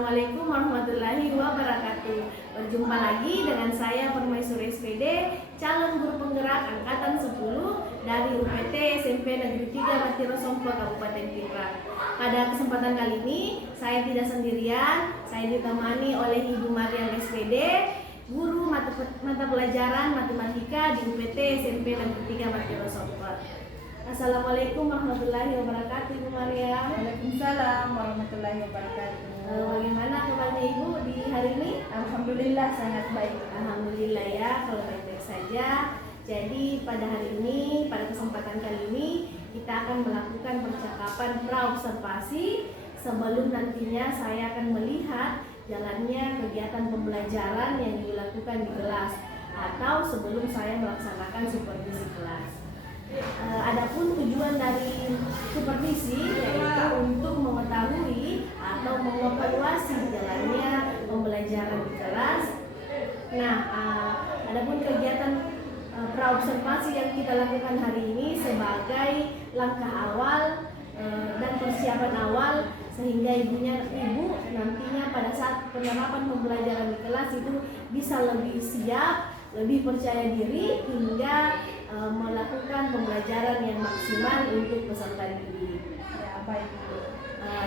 Assalamualaikum warahmatullahi wabarakatuh. Berjumpa lagi dengan saya Permaisuri SPD, calon guru penggerak angkatan 10 dari UPT SMP Negeri 3 Matiro Sompo Kabupaten Pindrang. Pada kesempatan kali ini saya tidak sendirian, saya ditemani oleh Ibu Mariam SPD, guru mata pelajaran matematika di UPT SMP Negeri 3 Matiro Sompo. Assalamualaikum warahmatullahi wabarakatuh, Ibu Maria. Waalaikumsalam warahmatullahi wabarakatuh. Bagaimana kabarnya Ibu di hari ini? Alhamdulillah sangat baik. Alhamdulillah ya, kalau baik-baik saja. Jadi pada hari ini, pada kesempatan kali ini kita akan melakukan percakapan praobservasi sebelum nantinya saya akan melihat jalannya kegiatan pembelajaran yang dilakukan di kelas atau sebelum saya melaksanakan supervisi kelas. Adapun tujuan dari supervisi yaitu untuk mengetahui atau mengevaluasi jalannya pembelajaran di kelas. Nah, adapun kegiatan praobservasi yang kita lakukan hari ini sebagai langkah awal dan persiapan awal sehingga ibu nantinya pada saat penerapan pembelajaran di kelas itu bisa lebih siap, lebih percaya diri hingga melakukan pembelajaran yang maksimal untuk peserta didik. Ya, baik.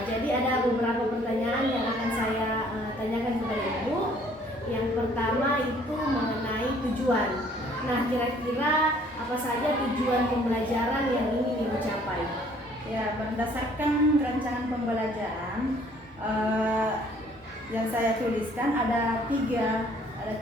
Jadi ada beberapa pertanyaan yang akan saya tanyakan kepada Ibu. Yang pertama itu mengenai tujuan. Nah, kira-kira apa saja tujuan pembelajaran yang ingin Ibu capai? Ya, berdasarkan rancangan pembelajaran yang saya tuliskan ada tiga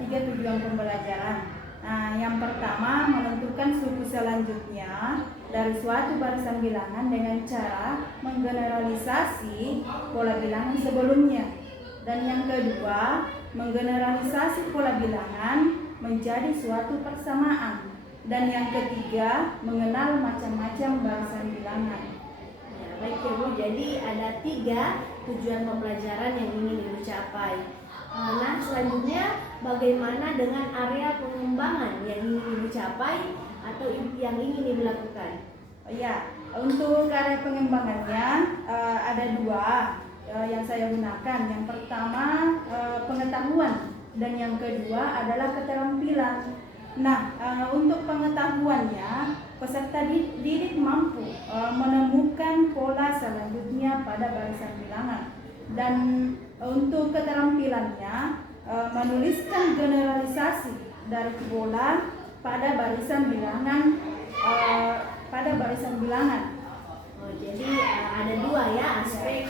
tujuan pembelajaran. Nah, yang pertama menentukan suku selanjutnya dari suatu barisan bilangan dengan cara menggeneralisasi pola bilangan sebelumnya. Dan yang kedua, menggeneralisasi pola bilangan menjadi suatu persamaan. Dan yang ketiga, mengenal macam-macam barisan bilangan. Ya, baik ya Bu, jadi ada 3 tujuan pembelajaran yang ingin Ibu capai. Nah, selanjutnya bagaimana dengan area pengembangan yang ingin Ibu capai atau yang ingin Ibu lakukan? Ya, untuk area pengembangannya ada 2 yang saya gunakan. Yang pertama pengetahuan dan yang kedua adalah keterampilan. Nah, untuk pengetahuannya peserta didik mampu menemukan pola selanjutnya pada barisan bilangan. Dan untuk keterampilannya menuliskan generalisasi dari pola pada barisan bilangan Jadi ada 2 ya aspek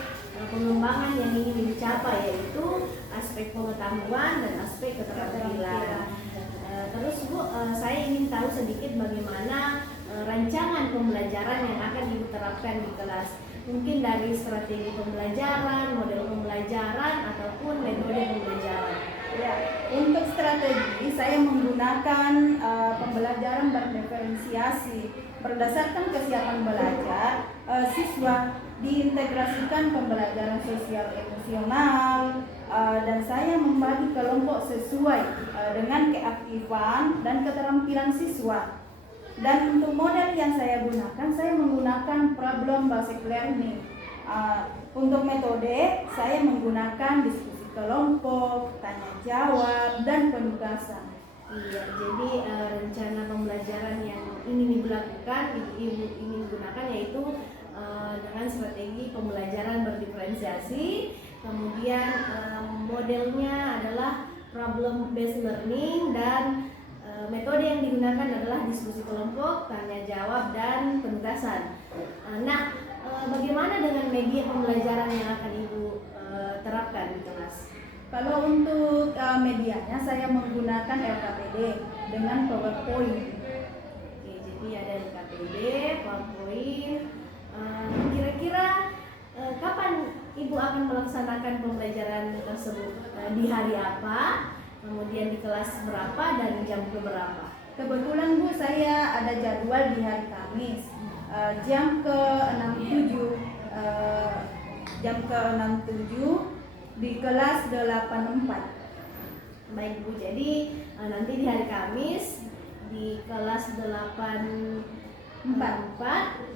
pengembangan yang ingin dicapai, yaitu aspek pengetahuan dan aspek keterampilan. Terus Bu, saya ingin tahu sedikit bagaimana rancangan pembelajaran yang akan Ibu terapkan di kelas. Mungkin dari strategi pembelajaran, model pembelajaran, ataupun metode pembelajaran. Ya, untuk strategi saya menggunakan pembelajaran berdiferensiasi berdasarkan kesiapan belajar. Siswa diintegrasikan pembelajaran sosial emosional dan saya membagi kelompok sesuai dengan keaktifan dan keterampilan siswa. Dan untuk model yang saya gunakan, saya menggunakan problem based learning. Untuk metode, saya menggunakan diskusi kelompok, tanya jawab, dan penugasan. Iya, jadi rencana pembelajaran yang ingin Ibu lakukan, Ibu ingin gunakan yaitu dengan strategi pembelajaran berdiferensiasi. Kemudian modelnya adalah problem based learning dan metode yang digunakan adalah diskusi kelompok, tanya jawab, dan penugasan. Nah, bagaimana dengan media pembelajaran yang akan Ibu terapkan di kelas? Kalau untuk medianya saya menggunakan LKPD dengan PowerPoint. Oke, jadi ada LKPD, PowerPoint. Kira-kira kapan Ibu akan melaksanakan pembelajaran tersebut? Di hari apa? Kemudian di kelas berapa dan jam berapa? Kebetulan Bu, saya ada jadwal di hari Kamis jam ke-67 di kelas 84. Baik Bu, jadi nanti di hari Kamis di kelas 84 4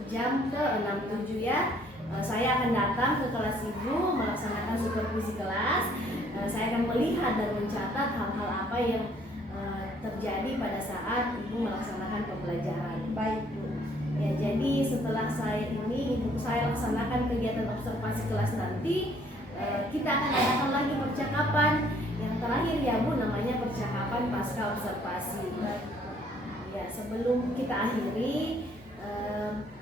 jam ke 6.7 ya. Saya akan datang ke kelas ibu melaksanakan supervisi kelas. Saya akan melihat dan mencatat hal-hal apa yang terjadi pada saat ibu melaksanakan pembelajaran. Baik, Bu. Ya, jadi setelah ibu saya laksanakan kegiatan observasi kelas nanti, kita akan adakan lagi percakapan yang terakhir ya Bu, namanya percakapan pasca observasi. Ya, sebelum kita akhiri,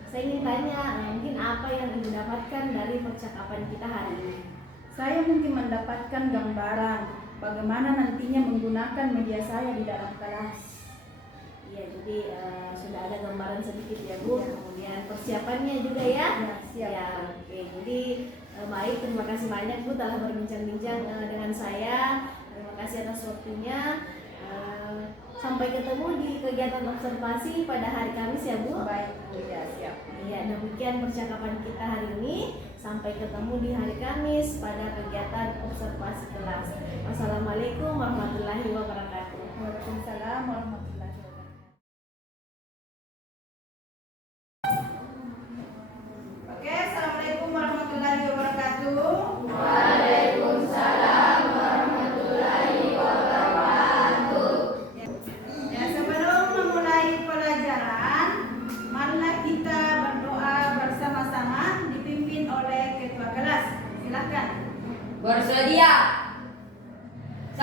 saya ingin tanya, mungkin apa yang ibu dapatkan dari percakapan kita hari ini? Saya mungkin mendapatkan gambaran bagaimana nantinya menggunakan media saya di dalam kelas. Iya, jadi sudah ada gambaran sedikit ya Bu. Ya. Kemudian persiapannya juga ya. Ya, siap. Ya, oke. Jadi baik, terima kasih banyak Bu telah berbincang-bincang dengan saya. Terima kasih atas waktunya. Sampai ketemu di kegiatan observasi pada hari Kamis ya Bu. Baik, Bu. Ya, siap. Iya, demikian percakapan kita hari ini. Sampai ketemu di hari Kamis pada kegiatan observasi kelas. Wassalamualaikum warahmatullahi wabarakatuh. Waalaikumsalam warahmatullahi wabarakatuh. Oke, assalamualaikum warahmatullahi wabarakatuh. Waalaikumsalam warahmatullahi wabarakatuh. Ya, sebelum memulai pelajaran, marilah kita berdoa bersama-sama dipimpin oleh ketua kelas. Silakan. Bersedia. 1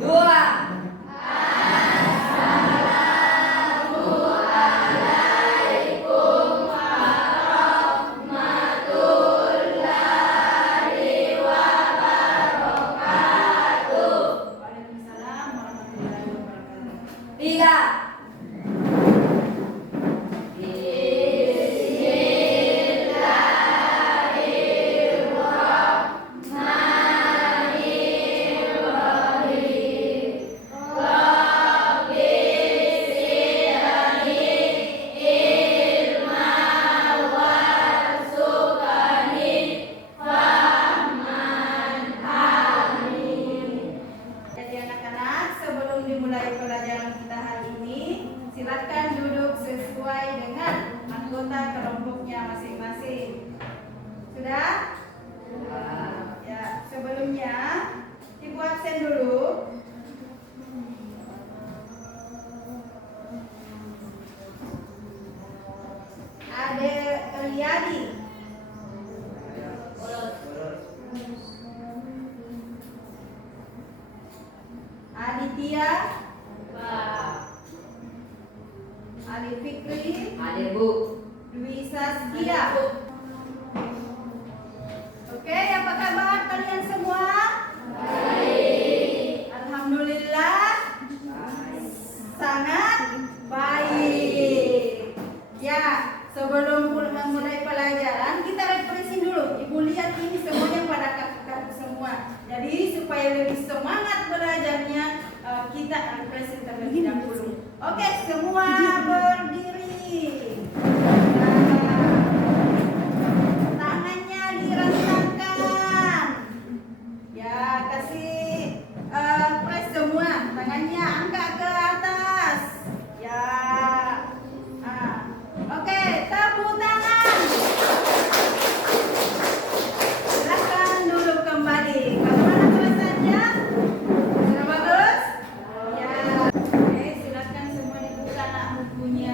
2 Waalaikumsalam warahmatullahi wabarakatuh. 3 Jadi anak-anak, sebelum dimulai pelajaran kita hari ini, silakan duduk sesuai dengan anggota kelompoknya masing-masing. Sudah? Ya, sebelumnya Ibu absen dulu. Ade Eliadi. Aditya. Ali Fikri. Hadir Bu. Dwi Saskia. Oke, apa kabar kalian semua? Baik. Alhamdulillah. Sangat baik. Ya, sebelum memulai pelajaran kita refreshing dulu. Ibu lihat ini semuanya pada kaku-kaku semua. Jadi supaya lebih semangat belajarnya, kita refreshing terlebih dahulu. Oke, semua berdiri. Tangannya dirasakan. Ya, kasih press semua. Tangannya angkat ke atas. Ya. Oke, tepuk tangan. Silakan duduk kembali. Bagaimana perasaannya? Sudah bagus? Ya. Oke, silakan semua dibuka nak bukunya.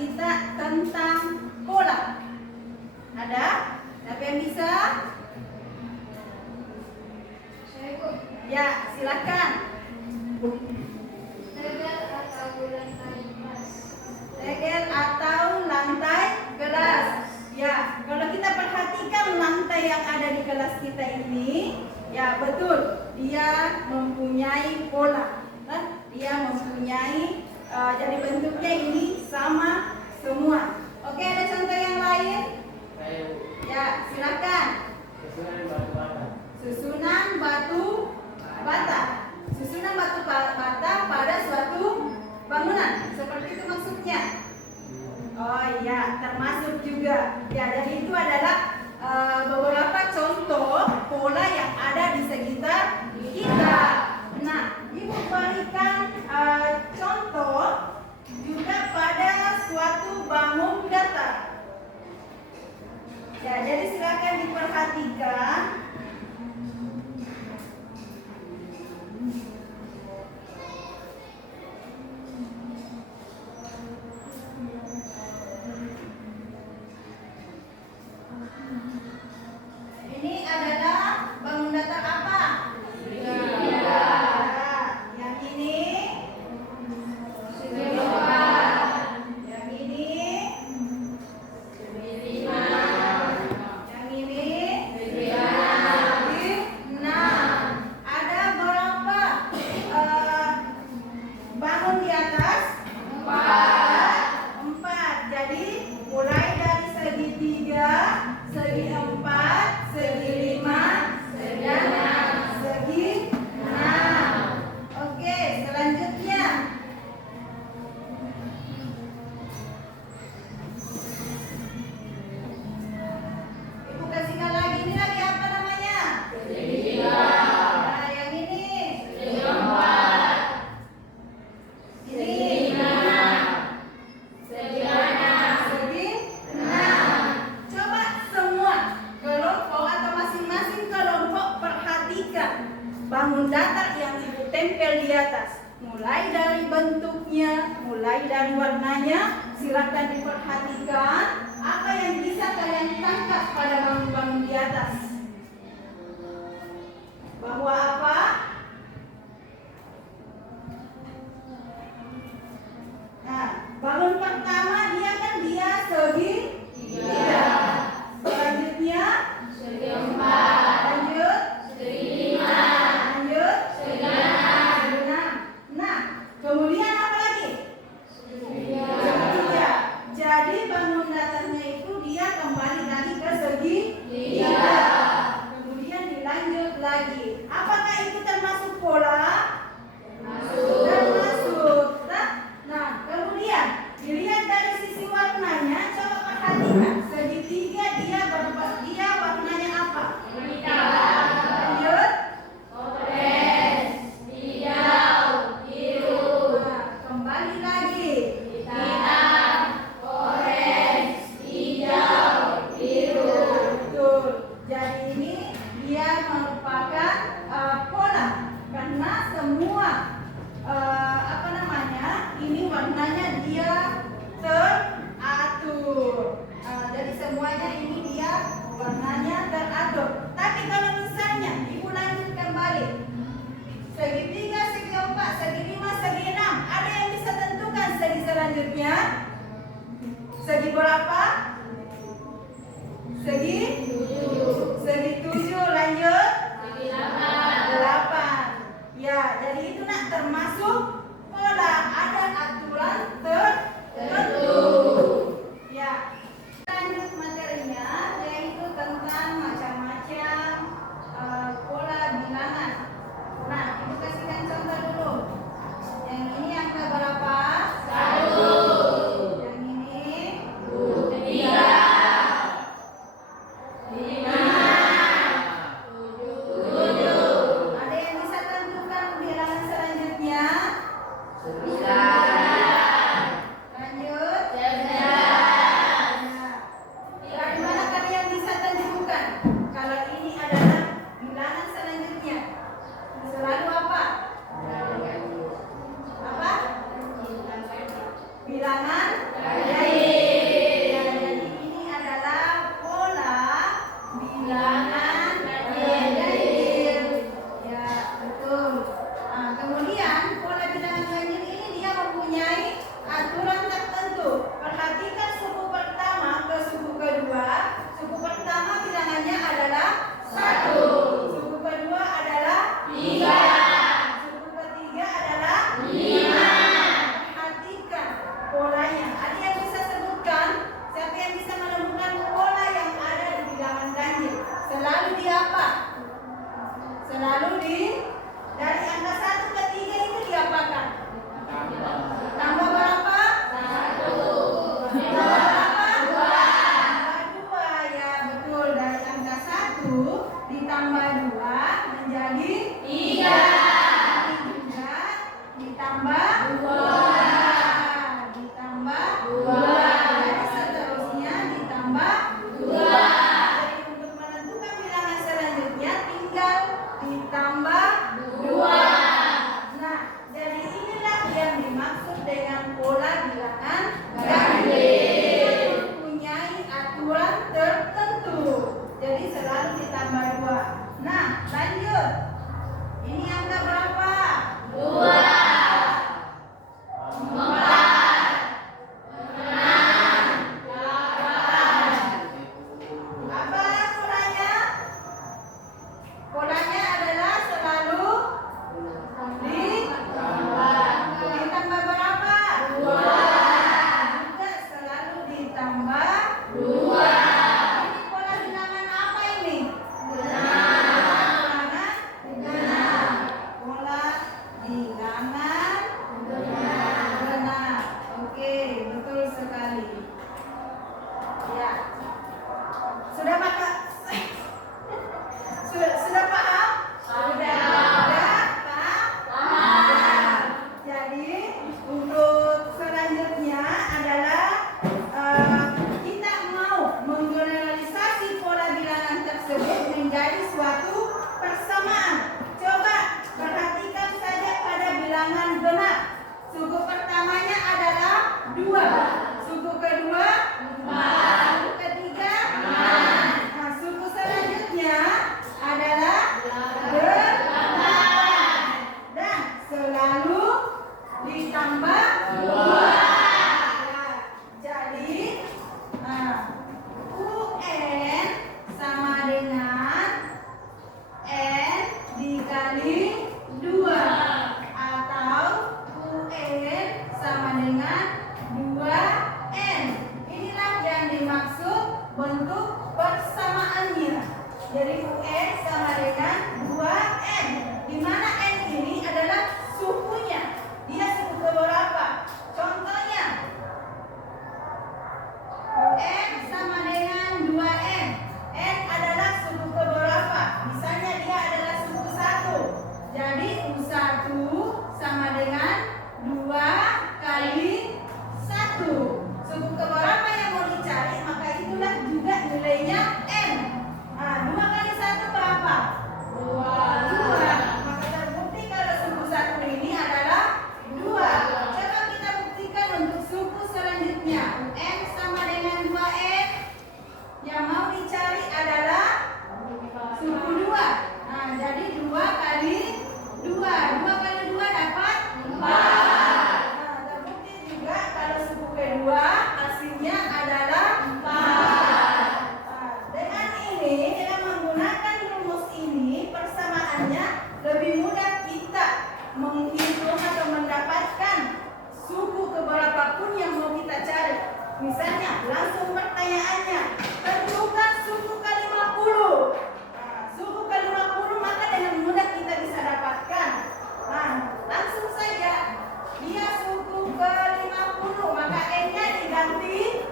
kita tentang pola. Ada? Siapa yang bisa? Saya Bu. Ya, silakan. Segel atau lantai kelas. Segel atau lantai kelas. Ya, kalau kita perhatikan lantai yang ada di kelas kita ini, ya betul, dia mempunyai pola. Dia mempunyai, jadi bentuknya ini sama semua. Oke, ada contoh yang lain? Ya, silakan. Susunan batu bata. Susunan batu bata pada suatu bangunan. Seperti itu maksudnya. Oh iya, termasuk juga. Ya, jadi itu adalah beberapa contoh pola yang ada di sekitar kita. Nah, Ibu berikan contoh juga pada suatu bangun datar. Ya, jadi silakan diperhatikan. Ini adalah bangun datar apa? Ya, yang ini. Yang ini. Yang ini. Nah, ada berapa bangun di atas? 4. Jadi mulai dari segi 3, segi 4, segi 5, dan segi 6. Oke, selanjutnya. Ibu kasihkan lagi, ini lagi apa namanya? Nah, yang ini. Ini. Segi 6. Coba semua kelompok atau masing-masing kelompok perhatikan bangun datar yang Ibu tempel di atas. Mulai dari bentuknya, mulai dari warnanya, silakan diperhatikan apa yang bisa kalian tangkap pada bangun-bangun di atas. Bahwa apa? Nah, bangun pertama dia kan segi 3. Selanjutnya segi 4. Lanjut segi 5. Lanjut segi 6. Nah, kemudian apa lagi? Segi 3. Jadi bangun datarnya itu dia kembali lagi ke segi 3. Kemudian dilanjut lagi. Apakah itu termasuk pola? Termasuk. Nah, kemudian dilihat dari sisi warnanya, coba perhatikan. Segi 3 dia warnanya apa? Lanjut. Nah, kembali lagi. Betul. Jadi ini dia merupakan pola karena semua ini warnanya dia teratur. Jadi semuanya ini dia warnanya teratur. Tapi kalau misalnya Ibu lanjutkan balik, segi 3, segi 4, segi 5, segi 6, ada yang bisa tentukan segi selanjutnya? Segi berapa? Segi 7. Lanjut. 8. Ya, jadi itu nak termasuk pola, ada aturan tertentu. Ya. Lanjut materinya, yaitu tentang macam-macam pola bilangan. Nah, Ibu kasihkan contoh dulu. Yang ini angka berapa? 1. Yang ini 3. 5. Selalu dari angka 1 ke 3 itu diapakan? Tambah berapa? 1. Tambah berapa? 2. Ya betul, dari angka 1 ditambah 2 menjadi 3. Juga ditambah 2. Ditambah 2. Jadi seterusnya ditambah 2. Jadi untuk menentukan bilangan selanjutnya tinggal ditambah 2. Nah, jadi inilah yang dimaksud dengan pola bilangan ganjil. Mempunyai aturan tertentu. Jadi selalu ditambah 2. Nah, lanjut. Ini angka berapa? 2. 4. 6. 8. Apa polanya? Polanya adalah selalu ditambah berapa? 2. Juga selalu ditambah 2. Ini pola bilangan apa ini? Bilangan genap. Pola bilangan genap. Oke, betul sekali. Ya. Sudah maka sudah paham? Sudah paham. Jadi untuk selanjutnya adalah kita mau menggeneralisasi pola bilangan tersebut menjadi suatu persamaan. Coba perhatikan saja pada bilangan genap. Suku pertamanya adalah 2. Suku kedua 4. Suku ketiga 6. Nah, suku selanjutnya adalah 8 dan selalu ditambah 2. Jadi UN sama dengan N dikali 2 atau UN sama dengan 2N. Inilah yang dimaksud bentuk persamaannya. Jadi UN sama dengan 2N, di mana N ini adalah sukunya. Dia suku keberapa? Contohnya UN sama dengan 2N. N adalah suku keberapa? Misalnya dia adalah suku 1. Jadi U1 sama dengan 2 kali 1. Suku keberapa yang mau dicari, maka itulah juga nilainya N. Nah, 2 kali 1 berapa? 2. Maka terbukti kalau suku 1 ini adalah 2. Coba kita buktikan untuk suku selanjutnya. N sama dengan 2N. Yang mau dicari adalah suku 2. Nah, jadi 2 kali 2. 2 kali 2 dapat 4. Nah, terbukti juga kalau suku kedua hasilnya adalah 4. Nah, dengan ini, dengan menggunakan rumus ini, persamaannya lebih mudah kita menghitung atau mendapatkan suku keberapapun yang mau kita cari. Misalnya, langsung pertanyaannya, tentukan suku ke-50. Nah, suku ke-50 maka dengan mudah kita bisa dapatkan. Nah, langsung saja, dia suku ke-50, maka N-nya diganti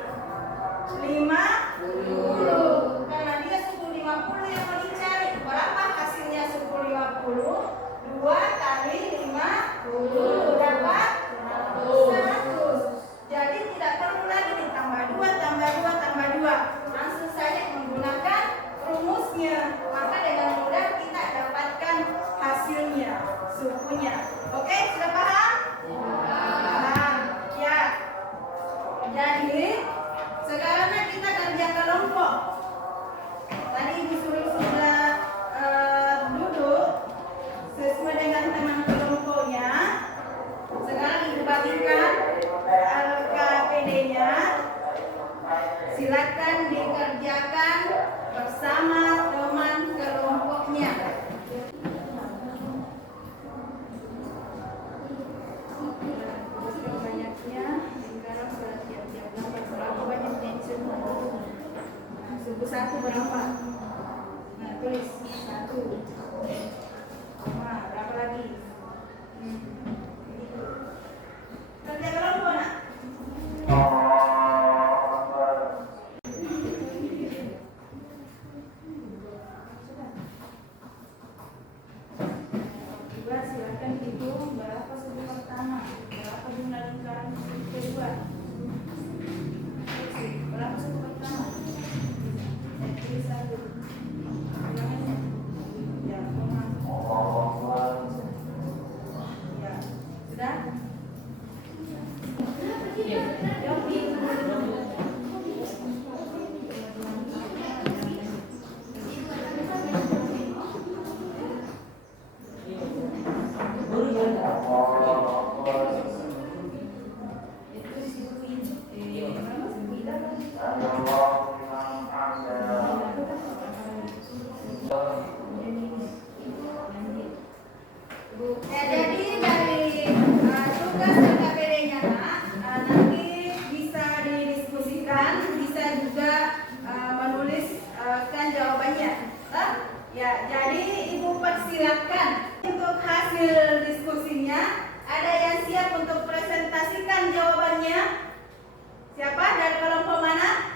50. Karena dia suku 50 yang mau dicari. Berapa hasilnya suku 50? 2 kali 50 dapat 100. Jadi tidak perlu lagi ditambah 2, tambah 2, tambah 2. Langsung saja menggunakan rumusnya. Maka dengan mudah kita dapatkan hasilnya, sukunya. Oke, sudah paham? Paham. Ya. Jadi sekarang kita kerja kelompok. Tadi Ibu sudah duduk sesuai dengan teman kelompoknya. Sekarang Ibu bagikan LKPD-nya. Silakan dikerjakan bersama teman kelompoknya. Banyaknya sekarang sudah siap-siap gambar. Berapa banyak yang semua? Suku 1 berapa? Nah, tulis 1. Ya, jadi dari tugas KKPD-nya nanti bisa didiskusikan, bisa juga menuliskan jawabannya. Ya, jadi Ibu persilakan untuk hasil diskusinya. Ada yang siap untuk presentasikan jawabannya? Siapa? Dari kelompok mana?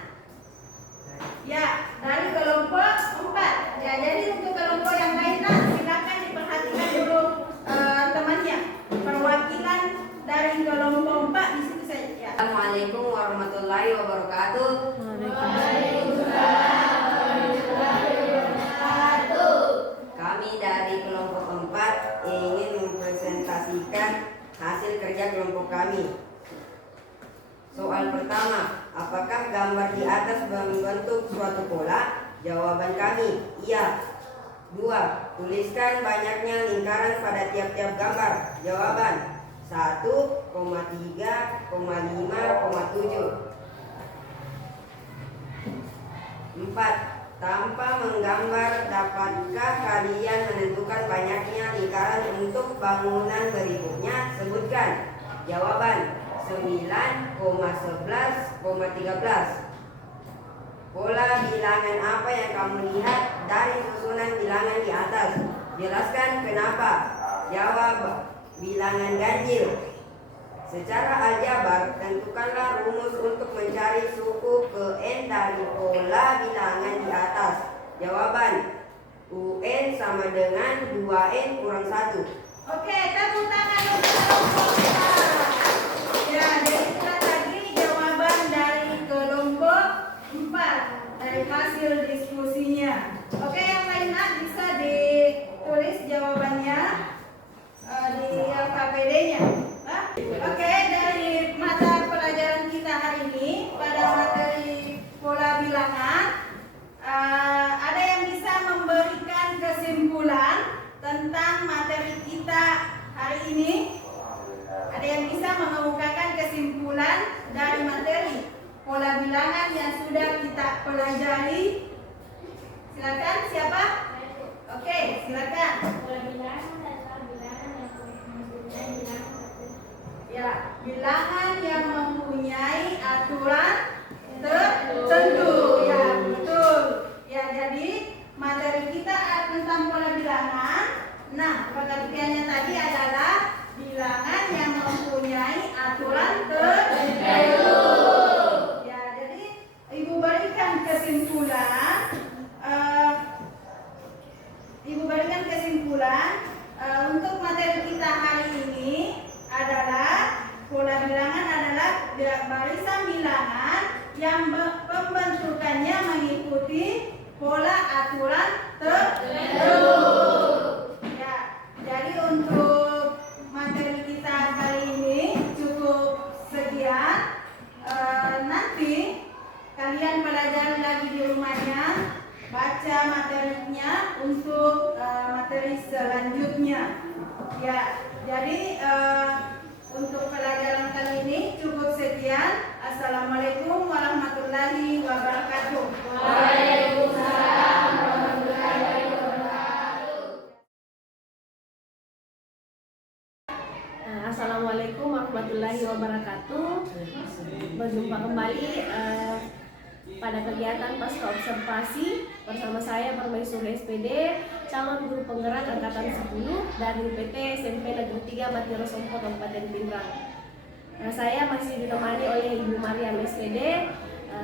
Ya, dari kelompok 4. Ya, jadi untuk kelompok yang lainnya silakan diperhatikan dulu temannya. Perwakilan dari kelompok 4 di situ saja. Ya. Assalamualaikum warahmatullahi wabarakatuh. Kami dari kelompok 4 ingin mempresentasikan hasil kerja kelompok kami. Soal pertama, apakah gambar di atas membentuk suatu pola? Jawaban kami, iya. 2. Tuliskan banyaknya lingkaran pada tiap-tiap gambar. Jawaban 1, 3, 5, 7. 4. Tanpa menggambar, dapatkah kalian menentukan banyaknya lingkaran untuk bangunan berikutnya? Sebutkan. Jawaban 9,11,13. Pola bilangan apa yang kamu lihat dari susunan bilangan di atas? Jelaskan kenapa. Jawab, bilangan ganjil. Secara aljabar, tentukanlah rumus untuk mencari suku ke N dari pola bilangan di atas. Jawaban, UN sama dengan 2N kurang 1. Oke, tepuk tangan untuk kelompok 4. Ya, jadi itulah tadi jawaban dari kelompok 4 dari hasil diskusinya. Oke, yang lainnya bisa ditulis jawabannya di KPD-nya. Oke, dari mata pelajaran kita hari ini pada materi pola bilangan, ada yang bisa memberikan kesimpulan tentang materi kita hari ini? Ada yang bisa mengemukakan kesimpulan dari materi pola bilangan yang sudah kita pelajari? Silakan, siapa? Oke, silakan. Pola bilangan adalah bilangan yang mempunyai bilangan Ya, bilangan yang mempunyai aturan tertentu. Ya, betul. Ya, jadi materi kita tentang pola bilangan. Nah, pengertiannya tadi adalah bilangan yang mempunyai aturan tertentu. Ya, jadi Ibu berikan kesimpulan. Untuk materi kita hari ini adalah pola bilangan adalah barisan bilangan yang pembentukannya mengikuti pola aturan tertentu. Ya, jadi untuk materi kita kali ini cukup sekian. Nanti kalian pelajari lagi di rumahnya, baca materinya untuk materi selanjutnya. Ya, jadi untuk pelajaran kali ini cukup sekian. Assalamualaikum warahmatullahi wabarakatuh. Waalaikumsalam warahmatullahi wabarakatuh. Assalamualaikum warahmatullahi wabarakatuh. Berjumpa kembali pada kegiatan pasca observasi bersama saya Permaisuri SPD, calon guru penggerak angkatan 10 dari PT SMP Negeri 3 Matiro Sompo Kabupaten Pindrang. Saya masih ditemani oleh Ibu Mariam SPD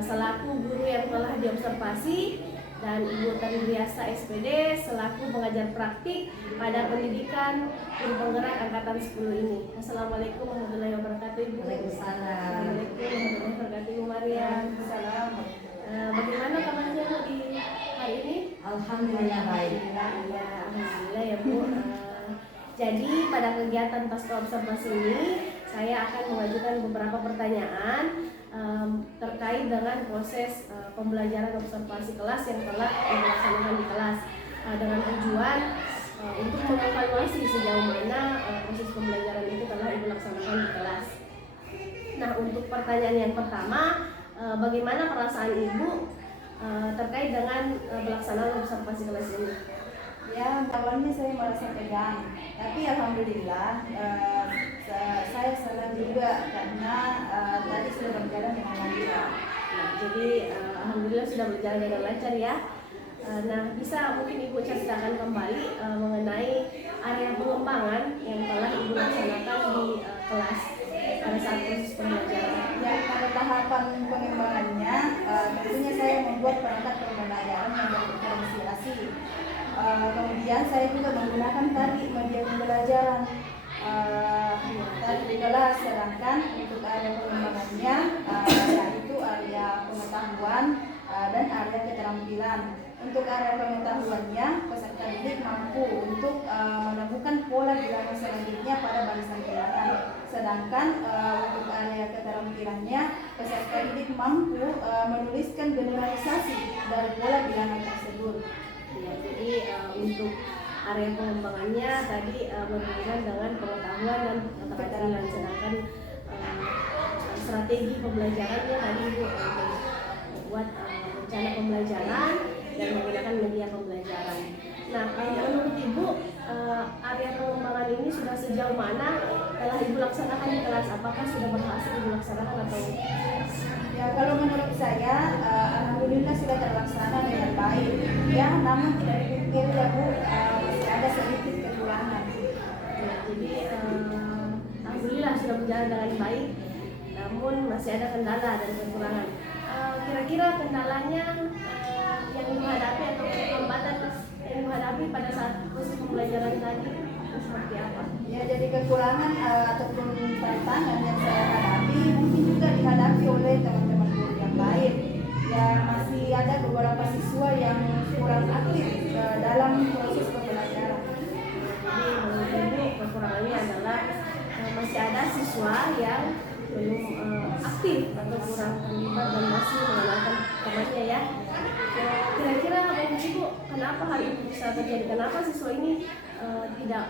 selaku guru yang telah diobservasi, dan Ibu Tariasa SPD selaku pengajar praktik pada pendidikan guru penggerak angkatan 10 ini. Assalamualaikum warahmatullahi wabarakatuh Ibu. Waalaikumsalam. Assalamualaikum warahmatullahi wabarakatuh Ibu Mariam. Bagaimana kabarnya Bu di hari ini? Alhamdulillah baik. Alhamdulillah ya Bu. Jadi pada kegiatan pasca observasi ini saya akan mengajukan beberapa pertanyaan terkait dengan proses pembelajaran observasi kelas yang telah dilaksanakan di kelas, dengan tujuan untuk mengevaluasi sejauh mana proses pembelajaran itu telah dilaksanakan di kelas. Nah, untuk pertanyaan yang pertama, bagaimana perasaan Ibu terkait dengan pelaksanaan observasi kelas ini? Ya, awalnya saya merasa tegang, tapi alhamdulillah saya senang juga karena tadi sudah berjalan dengan lancar. Nah, jadi alhamdulillah sudah berjalan dengan lancar ya. Nah, bisa mungkin Ibu ceritakan kembali mengenai area pengembangan yang telah Ibu laksanakan di kelas pada saat proses pembelajaran. Ya, pada tahapan pengembangannya, tentunya saya membuat perangkat pembelajaran yang berdiferensiasi. Kemudian saya juga menggunakan tadi media pembelajaran tadi di kelas, sedangkan untuk area pengembangannya yaitu area pengetahuan dan area keterampilan. Untuk area pengetahuannya, peserta didik mampu untuk menemukan pola bilangan selanjutnya pada barisan bilangan. Sedangkan untuk area keterampilannya, peserta didik mampu menuliskan generalisasi dari pola bilangan tersebut. Ya, jadi untuk area pengembangannya tadi berhubungan dengan pengetahuan dan keterampilan, sedangkan strategi pembelajarannya tadi Ibu membuat rencana pembelajaran dan menggunakan media pembelajaran. Nah, menurut Ibu area pengembangan ini sudah sejauh mana telah Ibu laksanakan di kelas? Apakah sudah berhasil Ibu laksanakan atau? Ya, kalau menurut saya alhamdulillah sudah terlaksana dengan baik. Ya, namun tidak dipungkiri ya Bu, masih ada sedikit kekurangan. Ya, jadi alhamdulillah sudah berjalan dengan baik, namun masih ada kendala dan kekurangan. Kira-kira kendalanya yang dihadapi atau hambatan yang dihadapi pada saat proses pembelajaran tadi seperti apa? Ya, jadi kekurangan ataupun tantangan yang saya hadapi mungkin juga dihadapi oleh teman-teman guru yang lain. Ya, masih ada beberapa siswa yang kurang aktif dalam proses pembelajaran. Jadi menurut Ibu kekurangannya adalah masih ada siswa yang belum aktif atau kurang terlibat dan masih mengenalkan temannya ya. Kira-kira menurut Ibu kenapa hal itu bisa terjadi? Kenapa siswa ini tidak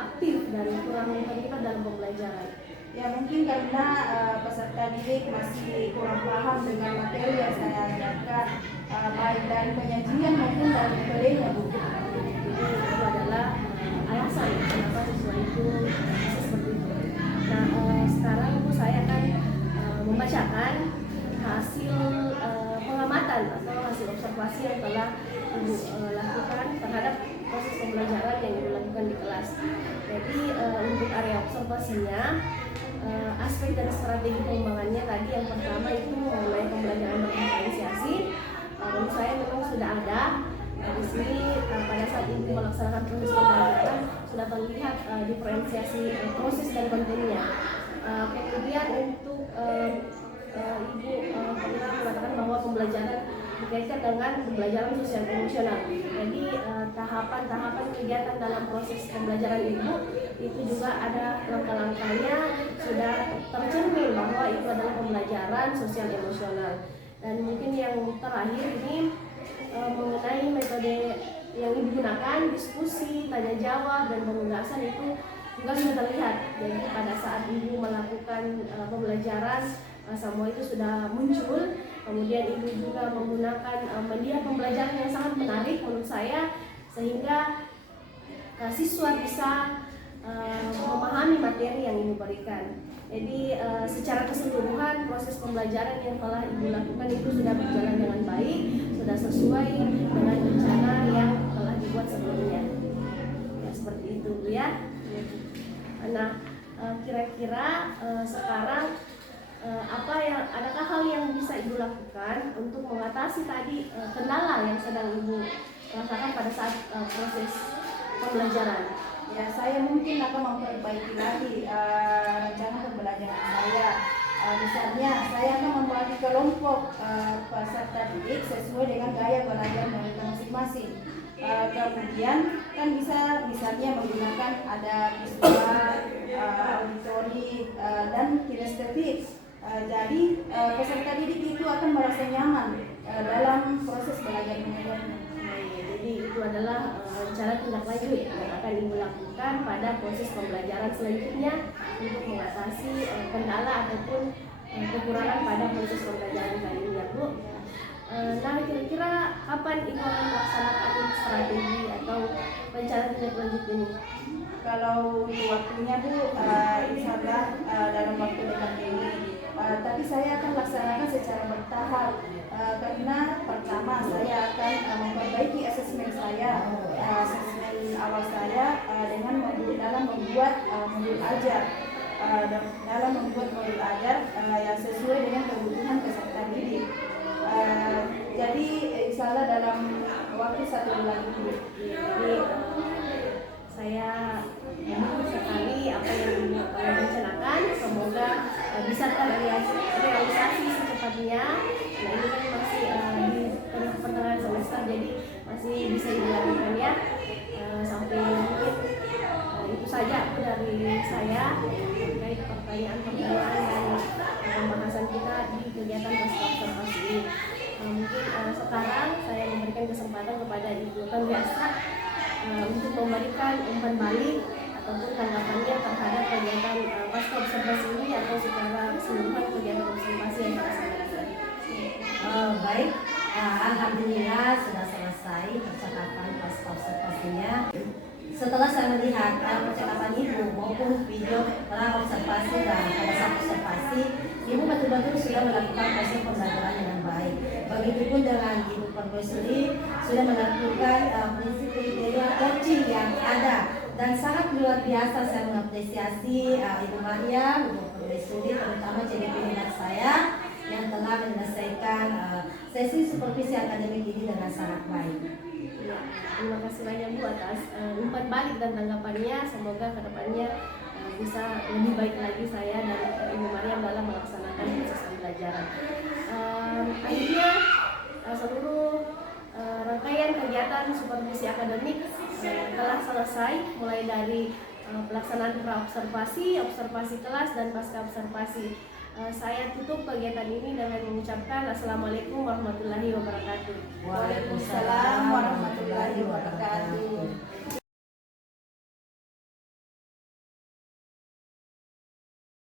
aktif dan kurang terlibat dalam pembelajaran? Ya, mungkin karena peserta didik masih kurang paham dengan materi yang saya ajarkan, baik dari penyajian maupun dari materinya Bu. Jadi itu adalah alasan kenapa siswa itu bisa seperti itu. Nah, sekarang Ibu saya akan membacakan hasil pengamatan atau hasil observasi yang telah Ibu lakukan terhadap proses pembelajaran yang Ibu lakukan di kelas. Jadi untuk area observasinya, aspek dan strategi pengembangannya tadi yang pertama itu mengenai pembelajaran berdiferensiasi. Menurut saya memang sudah ada di sini pada saat Ibu melaksanakan proses pembelajaran sudah terlihat diferensiasi proses dan kontennya. Kemudian untuk Ibu pernah mengatakan bahwa pembelajaran berkaitan dengan pembelajaran sosial emosional. Jadi tahapan-tahapan kegiatan dalam proses pembelajaran Ibu itu juga ada langkah-langkahnya sudah tercermin bahwa itu adalah pembelajaran sosial emosional. Dan mungkin yang terakhir ini mengenai metode yang Ibu gunakan, diskusi, tanya jawab dan penugasan itu juga sudah terlihat. Jadi pada saat Ibu melakukan pembelajaran semua itu sudah muncul. Kemudian Ibu juga menggunakan media pembelajaran yang sangat menarik menurut saya, sehingga siswa bisa memahami materi yang Ibu berikan. Jadi secara keseluruhan proses pembelajaran yang telah Ibu lakukan itu sudah berjalan dengan baik, sudah sesuai dengan rencana yang telah dibuat sebelumnya. Ya, seperti itu Bu ya. Nah, kira-kira sekarang adakah hal yang bisa Ibu lakukan untuk mengatasi tadi kendala yang sedang Ibu rasakan pada saat proses pembelajaran? Ya, saya mungkin akan memperbaiki lagi rencana pembelajaran saya. Misalnya, saya akan membagi kelompok peserta didik sesuai dengan gaya belajar mereka masing-masing. Kemudian kan bisa misalnya menggunakan ada visual, auditory, dan kinestetik. Jadi peserta didik itu akan merasa nyaman dalam proses belajar mengajarnya. Jadi itu adalah rencana tindak lanjut yang akan Ibu lakukan pada proses pembelajaran selanjutnya untuk mengatasi kendala ataupun kekurangan pada proses pembelajaran tadi. ini? Kalau untuk waktunya Bu, insya Allah dalam waktu dekat ini. Tapi saya akan laksanakan secara bertahap karena pertama saya akan memperbaiki asesmen saya, asesmen awal saya dalam membuat modul ajar, yang sesuai dengan kebutuhan peserta didik. Jadi insya Allah dalam waktu 1 bulan ini. Jadi saya mendukung sekali apa yang direncanakan, semoga bisa terrealisasi secepatnya. Nah ini kan masih di pertengahan semester, jadi masih bisa dilakukan ya. Sampai mungkin itu saja dari saya terkait pertanyaan-pertanyaan dan pembahasan kita di kegiatan pasca observasi ini. Mungkin sekarang saya memberikan kesempatan kepada Ibu Tanwiasa untuk memberikan umpan balik ataupun tanggapannya terhadap kegiatan pasca observasi ini atau secara keseluruhan kegiatan observasi yang dilaksanakan tadi. Baik, alhamdulillah sudah selesai percakapan pasca observasinya. Setelah saya melihat percakapan Ibu maupun video observasi dan pada saat observasi, Ibu betul-betul sudah melakukan proses pembelajaran dengan baik. Begitupun dengan Ibu Permaisuri sudah melakukan prinsip kriteria coaching yang ada, dan sangat luar biasa. Saya mengapresiasi Ibu Maria, Ibu Permaisuri, terutama CDP minat saya yang telah menyelesaikan sesi supervisi akademik ini dengan sangat baik. Ya, terima kasih banyak Bu atas umpan balik dan tanggapannya. Semoga kedepannya bisa lebih baik lagi saya dan Ibu Maria dalam melaksanakan proses pembelajaran. Akhirnya seluruh rangkaian kegiatan supervisi akademik telah selesai, mulai dari pelaksanaan pra-observasi, observasi kelas, dan pasca observasi. Saya tutup kegiatan ini dengan mengucapkan Assalamualaikum warahmatullahi wabarakatuh. Waalaikumsalam warahmatullahi wabarakatuh.